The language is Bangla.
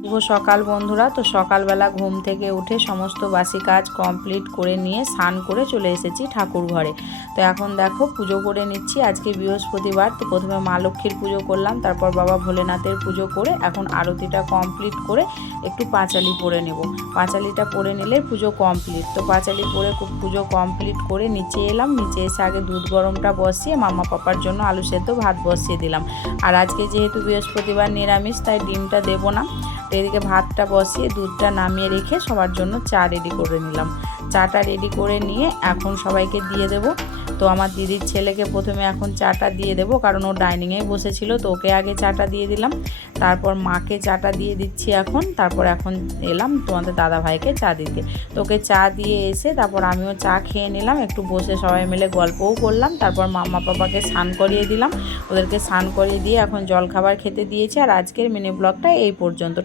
শুভ সকাল বন্ধুরা। তো সকালবেলা ঘুম থেকে উঠে সমস্ত বাসি কাজ কমপ্লিট করে নিয়ে স্নান করে চলে এসেছি ঠাকুর ঘরে। তো এখন দেখো পুজো করে নিচ্ছি। আজকে বৃহস্পতিবার, তো প্রথমে মা লক্ষ্মীর পুজো করলাম, তারপর বাবা ভোলেনাথের পুজো করে এখন আরতিটা কমপ্লিট করে একটু পাঁচালি পরে নেব। পাঁচালিটা পরে নিলে পুজো কমপ্লিট। তো পাঁচালি পরে পুজো কমপ্লিট করে নিচে এলাম। নিচে এসে আগে দুধ গরমটা বসিয়ে মামা পাপার জন্য আলু সেদ্ধ ভাত বসিয়ে দিলাম। আর আজকে যেহেতু বৃহস্পতিবার নিরামিষ, তাই ডিমটা দেবো না। তো এদিকে ভাতটা বসিয়ে দুধটা নামিয়ে রেখে সবার জন্য চা রেডি করে নিলাম। চাটা রেডি করে নিয়ে এখন সবাইকে দিয়ে দেব। তো আমার দিদির ছেলেকে প্রথমে এখন চাটা দিয়ে দেবো, কারণ ও ডাইনিংয়েই বসেছিল, তো ওকে আগে চাটা দিয়ে দিলাম। তারপর মাকে চাটা দিয়ে দিচ্ছি এখন। তারপর এখন এলাম তোমাদের দাদা ভাইকে চা দিতে। তো ওকে চা দিয়ে এসে তারপর আমিও চা খেয়ে নিলাম, একটু বসে সবাই মিলে গল্পও করলাম। তারপর মামা পাপাকে স্নান করিয়ে দিলাম, ওদেরকে স্নান করিয়ে দিয়ে এখন জলখাবার খেতে দিয়েছি। আর আজকের মিনি ব্লগটা এই পর্যন্ত।